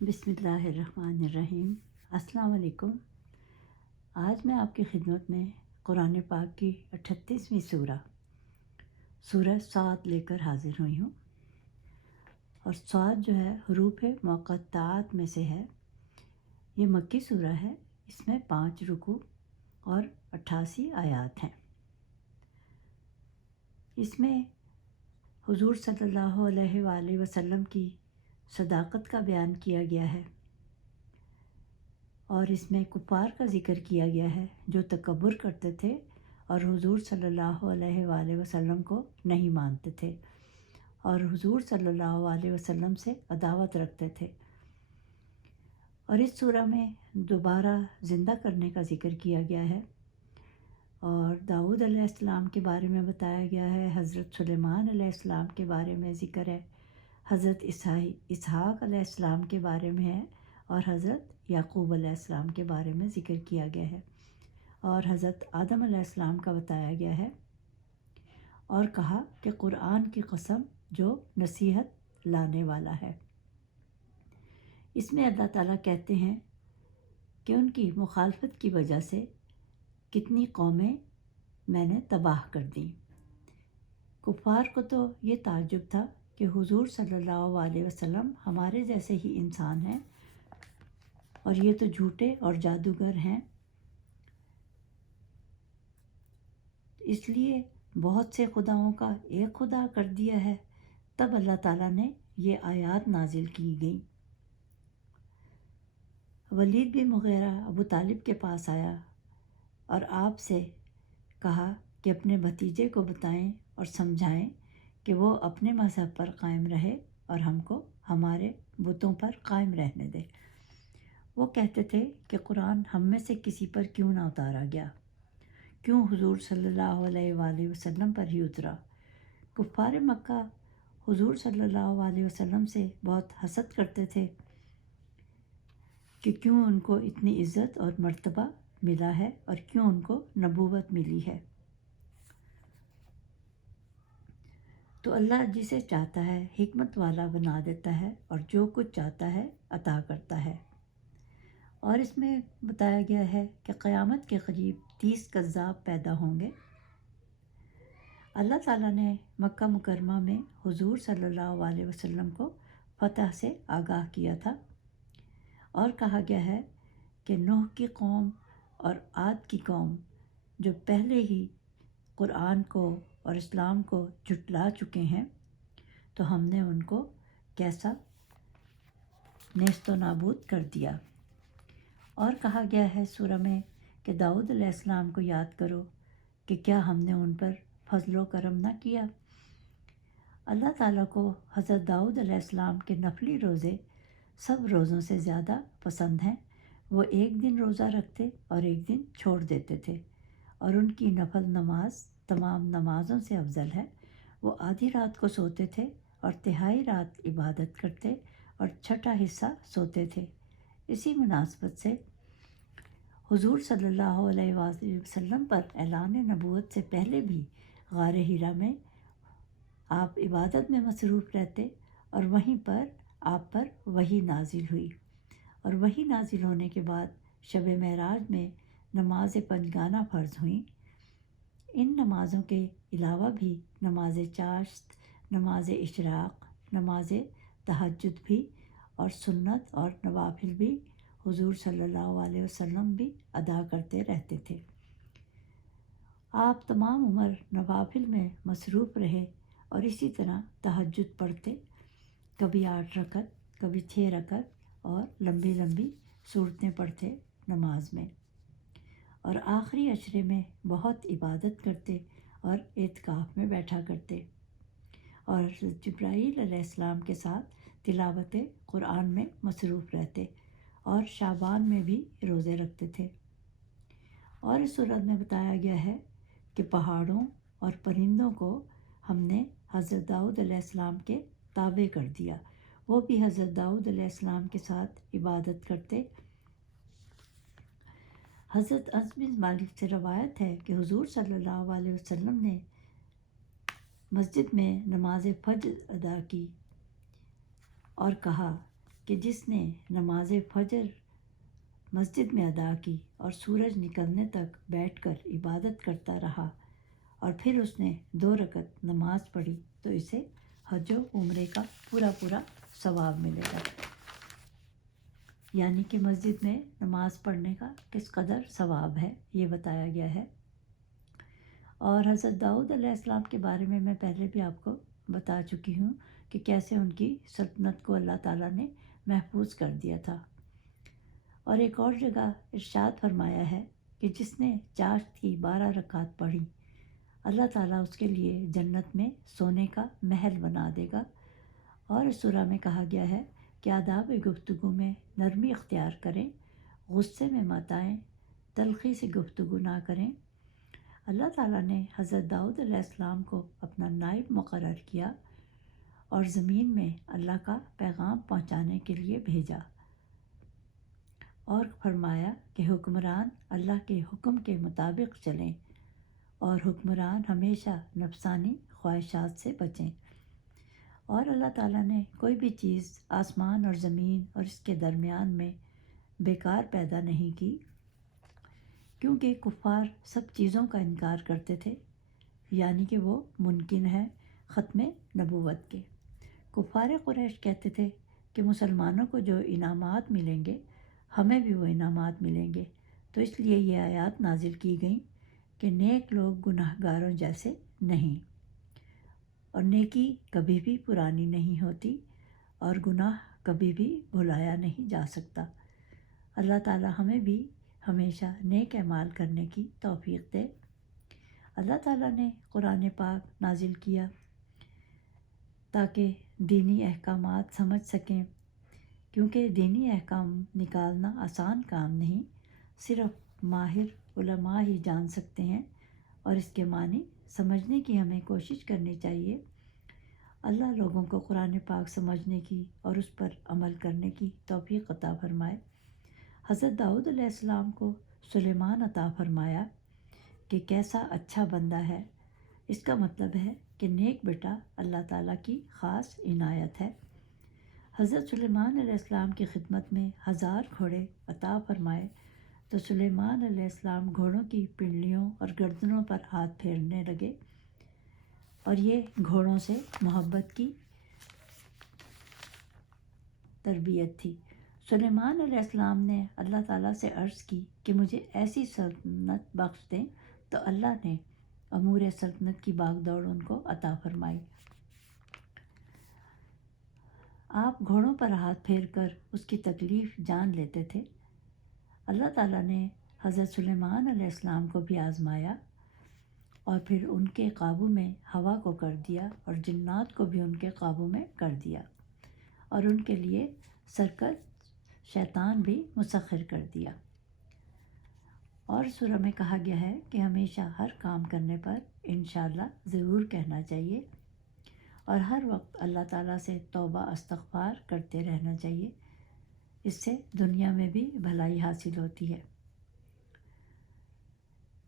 بسم اللہ الرحمن الرحیم۔ السلام علیکم۔ آج میں آپ کی خدمت میں قرآن پاک کی 38ویں سورہ صاد لے کر حاضر ہوئی ہوں، اور صاد جو ہے حروف مقطعات میں سے ہے۔ یہ مکی سورہ ہے، اس میں 5 رکوع اور 88 آیات ہیں۔ اس میں حضور صلی اللہ علیہ وآلہ وسلم کی صداقت کا بیان کیا گیا ہے، اور اس میں کفار کا ذکر کیا گیا ہے جو تکبر کرتے تھے اور حضور صلی اللہ علیہ وآلہ وسلم کو نہیں مانتے تھے اور حضور صلی اللہ علیہ وسلم سے عداوت رکھتے تھے۔ اور اس سورہ میں دوبارہ زندہ کرنے کا ذکر کیا گیا ہے، اور داؤد علیہ السلام کے بارے میں بتایا گیا ہے، حضرت سلیمان علیہ السلام کے بارے میں ذکر ہے، حضرت اسحاق علیہ السلام کے بارے میں ہے، اور حضرت یعقوب علیہ السلام کے بارے میں ذکر کیا گیا ہے، اور حضرت آدم علیہ السلام کا بتایا گیا ہے، اور کہا کہ قرآن کی قسم جو نصیحت لانے والا ہے۔ اس میں اللہ تعالیٰ کہتے ہیں کہ ان کی مخالفت کی وجہ سے کتنی قومیں میں نے تباہ کر دیں۔ کفار کو تو یہ تعجب تھا کہ حضور صلی اللہ علیہ وسلم ہمارے جیسے ہی انسان ہیں، اور یہ تو جھوٹے اور جادوگر ہیں، اس لیے بہت سے خداؤں کا ایک خدا کر دیا ہے۔ تب اللہ تعالیٰ نے یہ آیات نازل کی گئیں۔ ولید بن مغیرہ ابو طالب کے پاس آیا اور آپ سے کہا کہ اپنے بھتیجے کو بتائیں اور سمجھائیں کہ وہ اپنے مذہب پر قائم رہے اور ہم کو ہمارے بتوں پر قائم رہنے دے۔ وہ کہتے تھے کہ قرآن ہم میں سے کسی پر کیوں نہ اتارا گیا، کیوں حضور صلی اللہ علیہ وآلہ وسلم پر ہی اترا۔ کفار مکہ حضور صلی اللہ علیہ وسلم سے بہت حسد کرتے تھے کہ کیوں ان کو اتنی عزت اور مرتبہ ملا ہے اور کیوں ان کو نبوت ملی ہے۔ تو اللہ جسے چاہتا ہے حکمت والا بنا دیتا ہے، اور جو کچھ چاہتا ہے عطا کرتا ہے۔ اور اس میں بتایا گیا ہے کہ قیامت کے قریب 30 کذاب پیدا ہوں گے۔ اللہ تعالیٰ نے مکہ مکرمہ میں حضور صلی اللہ علیہ وسلم کو فتح سے آگاہ کیا تھا، اور کہا گیا ہے کہ نوح کی قوم اور عاد کی قوم جو پہلے ہی قرآن کو اور اسلام کو جھٹلا چکے ہیں، تو ہم نے ان کو کیسا نیست و نابود کر دیا۔ اور کہا گیا ہے سورہ میں کہ داؤد علیہ السلام کو یاد کرو کہ کیا ہم نے ان پر فضل و کرم نہ کیا۔ اللہ تعالیٰ کو حضرت داؤد علیہ السلام کے نفلی روزے سب روزوں سے زیادہ پسند ہیں۔ وہ ایک دن روزہ رکھتے اور ایک دن چھوڑ دیتے تھے، اور ان کی نفل نماز تمام نمازوں سے افضل ہے۔ وہ آدھی رات کو سوتے تھے اور تہائی رات عبادت کرتے اور چھٹا حصہ سوتے تھے۔ اسی مناسبت سے حضور صلی اللہ علیہ وآلہ وسلم پر اعلان نبوت سے پہلے بھی غار حرا میں آپ عبادت میں مصروف رہتے، اور وہیں پر آپ پر وحی نازل ہوئی، اور وحی نازل ہونے کے بعد شب معراج میں نماز پنجگانہ فرض ہوئیں۔ ان نمازوں کے علاوہ بھی نماز چاشت، نماز اشراق، نماز تہجد بھی، اور سنت اور نوافل بھی حضور صلی اللہ علیہ وسلم بھی ادا کرتے رہتے تھے۔ آپ تمام عمر نوافل میں مصروف رہے، اور اسی طرح تہجد پڑھتے، کبھی 8 رکعت، کبھی 6 رکعت، اور لمبی لمبی صورتیں پڑھتے نماز میں، اور آخری عشرے میں بہت عبادت کرتے اور اعتکاف میں بیٹھا کرتے، اور جبرائیل علیہ السلام کے ساتھ تلاوت قرآن میں مصروف رہتے، اور شعبان میں بھی روزے رکھتے تھے۔ اور اس صورت میں بتایا گیا ہے کہ پہاڑوں اور پرندوں کو ہم نے حضرت داؤد علیہ السلام کے تابع کر دیا، وہ بھی حضرت داؤد علیہ السلام کے ساتھ عبادت کرتے۔ حضرت انس بن مالک سے روایت ہے کہ حضور صلی اللہ علیہ وسلم نے مسجد میں نماز فجر ادا کی اور کہا کہ جس نے نماز فجر مسجد میں ادا کی اور سورج نکلنے تک بیٹھ کر عبادت کرتا رہا اور پھر اس نے 2 رکعت نماز پڑھی تو اسے حج و عمرے کا پورا ثواب ملے گا۔ یعنی کہ مسجد میں نماز پڑھنے کا کس قدر ثواب ہے یہ بتایا گیا ہے۔ اور حضرت داؤد علیہ السلام کے بارے میں پہلے بھی آپ کو بتا چکی ہوں کہ کیسے ان کی سلطنت کو اللہ تعالیٰ نے محفوظ کر دیا تھا۔ اور ایک اور جگہ ارشاد فرمایا ہے کہ جس نے چاشت کی 12 رکعات پڑھی اللہ تعالیٰ اس کے لیے جنت میں سونے کا محل بنا دے گا۔ اور اس سورہ میں کہا گیا ہے کہ آداب گفتگو میں نرمی اختیار کریں، غصے میں مت آئیں، تلخی سے گفتگو نہ کریں۔ اللہ تعالیٰ نے حضرت داؤد علیہ السلام کو اپنا نائب مقرر کیا اور زمین میں اللہ کا پیغام پہنچانے کے لیے بھیجا، اور فرمایا کہ حکمران اللہ کے حکم کے مطابق چلیں اور حکمران ہمیشہ نفسانی خواہشات سے بچیں۔ اور اللہ تعالیٰ نے کوئی بھی چیز آسمان اور زمین اور اس کے درمیان میں بیکار پیدا نہیں کی، کیونکہ کفار سب چیزوں کا انکار کرتے تھے، یعنی کہ وہ ممکن ہے ختم نبوت کے۔ کفار قریش کہتے تھے کہ مسلمانوں کو جو انعامات ملیں گے ہمیں بھی وہ انعامات ملیں گے، تو اس لیے یہ آیات نازل کی گئیں کہ نیک لوگ گناہ گاروں جیسے نہیں، اور نیکی کبھی بھی پرانی نہیں ہوتی اور گناہ کبھی بھی بھلایا نہیں جا سکتا۔ اللہ تعالیٰ ہمیں بھی ہمیشہ نیک اعمال کرنے کی توفیق دے۔ اللہ تعالیٰ نے قرآن پاک نازل کیا تاکہ دینی احکامات سمجھ سکیں، کیونکہ دینی احکام نکالنا آسان کام نہیں، صرف ماہر علماء ہی جان سکتے ہیں، اور اس کے معنی سمجھنے کی ہمیں کوشش کرنی چاہیے۔ اللہ لوگوں کو قرآن پاک سمجھنے کی اور اس پر عمل کرنے کی توفیق عطا فرمائے۔ حضرت داؤد علیہ السلام کو سلیمان عطا فرمایا کہ کیسا اچھا بندہ ہے، اس کا مطلب ہے کہ نیک بیٹا اللہ تعالیٰ کی خاص عنایت ہے۔ حضرت سلیمان علیہ السلام کی خدمت میں 1000 گھوڑے عطا فرمائے تو سلیمان علیہ السلام گھوڑوں کی پنڈلیوں اور گردنوں پر ہاتھ پھیرنے لگے، اور یہ گھوڑوں سے محبت کی تربیت تھی۔ سلیمان علیہ السلام نے اللہ تعالیٰ سے عرض کی کہ مجھے ایسی سلطنت بخش دیں، تو اللہ نے امور سلطنت کی باغ دوڑ ان کو عطا فرمائی۔ آپ گھوڑوں پر ہاتھ پھیر کر اس کی تکلیف جان لیتے تھے۔ اللہ تعالیٰ نے حضرت سلیمان علیہ السلام کو بھی آزمایا اور پھر ان کے قابو میں ہوا کو کر دیا اور جنات کو بھی ان کے قابو میں کر دیا، اور ان کے لیے سرکش شیطان بھی مسخر کر دیا۔ اور سورہ میں کہا گیا ہے کہ ہمیشہ ہر کام کرنے پر انشاءاللہ ضرور کہنا چاہیے، اور ہر وقت اللہ تعالیٰ سے توبہ استغفار کرتے رہنا چاہیے، اس سے دنیا میں بھی بھلائی حاصل ہوتی ہے۔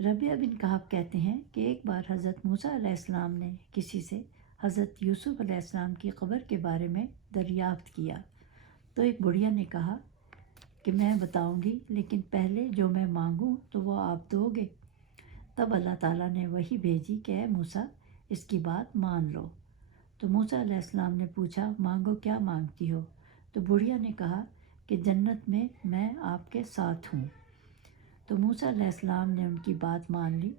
ربیعہ بن کعب کہتے ہیں کہ ایک بار حضرت موسیٰ علیہ السلام نے کسی سے حضرت یوسف علیہ السلام کی قبر کے بارے میں دریافت کیا، تو ایک بڑھیا نے کہا کہ میں بتاؤں گی، لیکن پہلے جو میں مانگوں تو وہ آپ دو گے۔ تب اللہ تعالیٰ نے وحی بھیجی کہ اے موسیٰ اس کی بات مان لو۔ تو موسیٰ علیہ السلام نے پوچھا مانگو، کیا مانگتی ہو؟ تو بڑھیا نے کہا کہ جنت میں آپ کے ساتھ ہوں۔ تو موسیٰ علیہ السلام نے ان کی بات مان لی،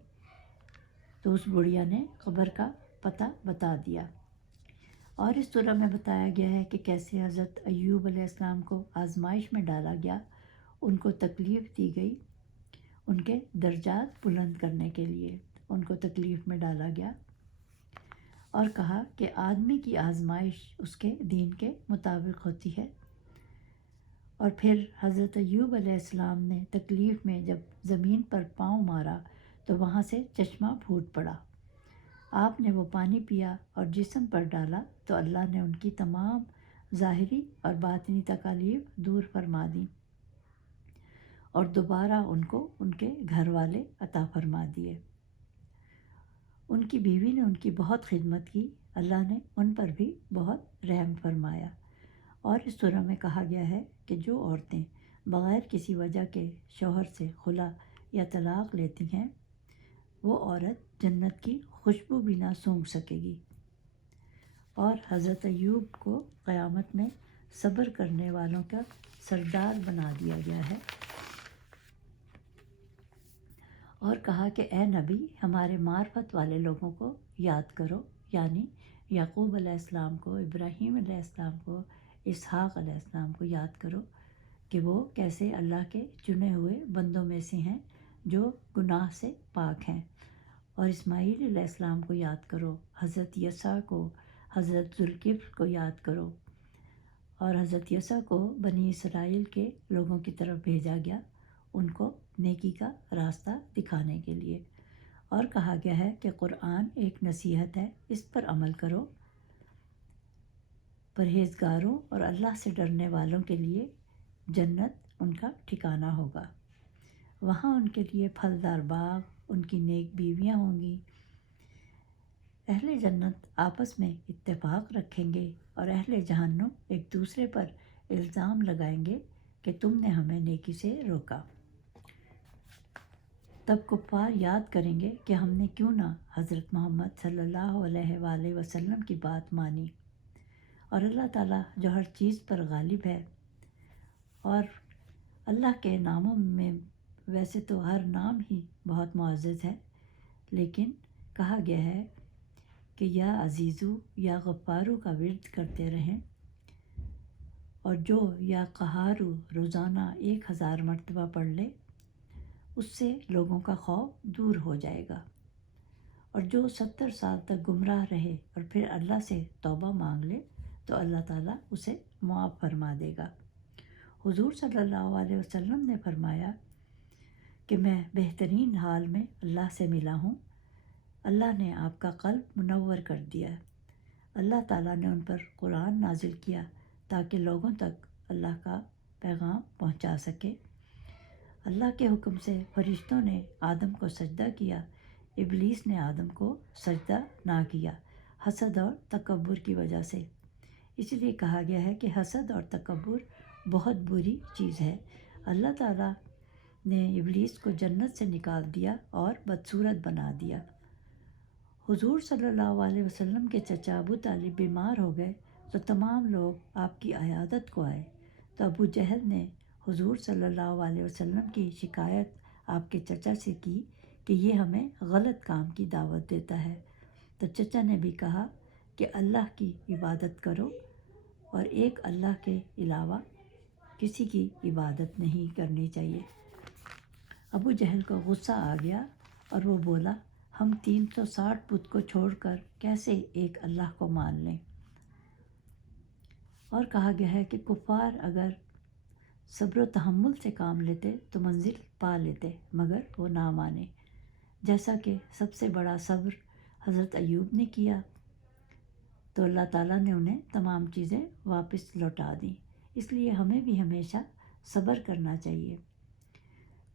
تو اس بڑھیا نے قبر کا پتہ بتا دیا۔ اور اس سورہ میں بتایا گیا ہے کہ کیسے حضرت ایوب علیہ السلام کو آزمائش میں ڈالا گیا، ان کو تکلیف دی گئی، ان کے درجات بلند کرنے کے لیے ان کو تکلیف میں ڈالا گیا، اور کہا کہ آدمی کی آزمائش اس کے دین کے مطابق ہوتی ہے۔ اور پھر حضرت ایوب علیہ السلام نے تکلیف میں جب زمین پر پاؤں مارا تو وہاں سے چشمہ پھوٹ پڑا، آپ نے وہ پانی پیا اور جسم پر ڈالا تو اللہ نے ان کی تمام ظاہری اور باطنی تکالیف دور فرما دیں، اور دوبارہ ان کو ان کے گھر والے عطا فرما دیے۔ ان کی بیوی نے ان کی بہت خدمت کی، اللہ نے ان پر بھی بہت رحم فرمایا، اور اس سورہ میں کہا گیا ہے کہ جو عورتیں بغیر کسی وجہ کے شوہر سے خلا یا طلاق لیتی ہیں وہ عورت جنت کی خوشبو بھی نہ سونگھ سکے گی۔ اور حضرت ایوب کو قیامت میں صبر کرنے والوں کا سردار بنا دیا گیا ہے، اور کہا کہ اے نبی ہمارے معرفت والے لوگوں کو یاد کرو، یعنی یعقوب علیہ السلام کو، ابراہیم علیہ السلام کو، اسحاق علیہ السلام کو یاد کرو کہ وہ کیسے اللہ کے چنے ہوئے بندوں میں سے ہیں جو گناہ سے پاک ہیں، اور اسماعیل علیہ السلام کو یاد کرو، حضرت یسع کو، حضرت ذوالکفل کو یاد کرو۔ اور حضرت یسع کو بنی اسرائیل کے لوگوں کی طرف بھیجا گیا ان کو نیکی کا راستہ دکھانے کے لیے، اور کہا گیا ہے کہ قرآن ایک نصیحت ہے، اس پر عمل کرو۔ پرہیزگاروں اور اللہ سے ڈرنے والوں کے لیے جنت ان کا ٹھکانہ ہوگا، وہاں ان کے لیے پھلدار باغ، ان کی نیک بیویاں ہوں گی۔ اہل جنت آپس میں اتفاق رکھیں گے اور اہل جہنم ایک دوسرے پر الزام لگائیں گے کہ تم نے ہمیں نیکی سے روکا۔ تب کفار یاد کریں گے کہ ہم نے کیوں نہ حضرت محمد صلی اللہ علیہ وآلہ وسلم کی بات مانی، اور اللہ تعالیٰ جو ہر چیز پر غالب ہے، اور اللہ کے ناموں میں ویسے تو ہر نام ہی بہت معزز ہے، لیکن کہا گیا ہے کہ یا عزیزو یا غفارو کا ورد کرتے رہیں، اور جو یا قہارو روزانہ 1000 مرتبہ پڑھ لے اس سے لوگوں کا خوف دور ہو جائے گا، اور جو 70 سال تک گمراہ رہے اور پھر اللہ سے توبہ مانگ لے تو اللہ تعالیٰ اسے معاف فرما دے گا۔ حضور صلی اللہ علیہ وسلم نے فرمایا کہ میں بہترین حال میں اللہ سے ملا ہوں، اللہ نے آپ کا قلب منور کر دیا، اللہ تعالیٰ نے ان پر قرآن نازل کیا تاکہ لوگوں تک اللہ کا پیغام پہنچا سکے، اللہ کے حکم سے فرشتوں نے آدم کو سجدہ کیا، ابلیس نے آدم کو سجدہ نہ کیا حسد اور تکبر کی وجہ سے، اس لیے کہا گیا ہے کہ حسد اور تکبر بہت بری چیز ہے۔ اللہ تعالیٰ نے ابلیس کو جنت سے نکال دیا اور بدصورت بنا دیا۔ حضور صلی اللہ علیہ وسلم کے چچا ابو طالب بیمار ہو گئے تو تمام لوگ آپ کی عیادت کو آئے، تو ابو جہل نے حضور صلی اللہ علیہ وسلم کی شکایت آپ کے چچا سے کی کہ یہ ہمیں غلط کام کی دعوت دیتا ہے، تو چچا نے بھی کہا کہ اللہ کی عبادت کرو اور ایک اللہ کے علاوہ کسی کی عبادت نہیں کرنی چاہیے۔ ابو جہل کو غصہ آ گیا اور وہ بولا ہم 360 بت کو چھوڑ کر کیسے ایک اللہ کو مان لیں، اور کہا گیا ہے کہ کفار اگر صبر و تحمل سے کام لیتے تو منزل پا لیتے، مگر وہ نہ مانے، جیسا کہ سب سے بڑا صبر حضرت ایوب نے کیا تو اللہ تعالیٰ نے انہیں تمام چیزیں واپس لوٹا دیں۔ اس لیے ہمیں بھی ہمیشہ صبر کرنا چاہیے۔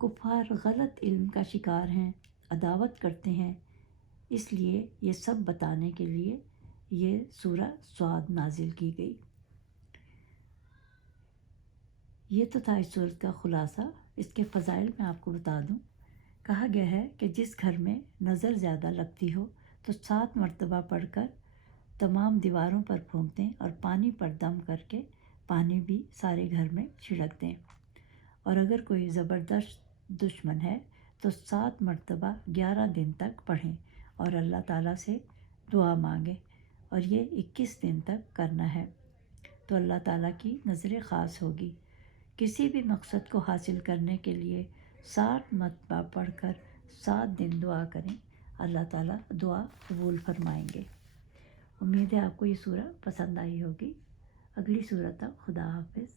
کفار غلط علم کا شکار ہیں، عداوت کرتے ہیں، اس لیے یہ سب بتانے کے لیے یہ سورہ صاد نازل کی گئی۔ یہ تو تھا اس سورت کا خلاصہ۔ اس کے فضائل میں آپ کو بتا دوں، کہا گیا ہے کہ جس گھر میں نظر زیادہ لگتی ہو تو 7 مرتبہ پڑھ کر تمام دیواروں پر پھونک دیں اور پانی پر دم کر کے پانی بھی سارے گھر میں چھڑک دیں، اور اگر کوئی زبردست دشمن ہے تو 7 مرتبہ 11 دن تک پڑھیں اور اللہ تعالیٰ سے دعا مانگیں، اور یہ 21 دن تک کرنا ہے تو اللہ تعالیٰ کی نظر خاص ہوگی۔ کسی بھی مقصد کو حاصل کرنے کے لیے 60 مرتبہ پڑھ کر 7 دن دعا کریں، اللہ تعالیٰ دعا قبول فرمائیں گے۔ امید ہے آپ کو یہ سورہ پسند آئی ہوگی۔ اگلی سورہ تک خدا حافظ۔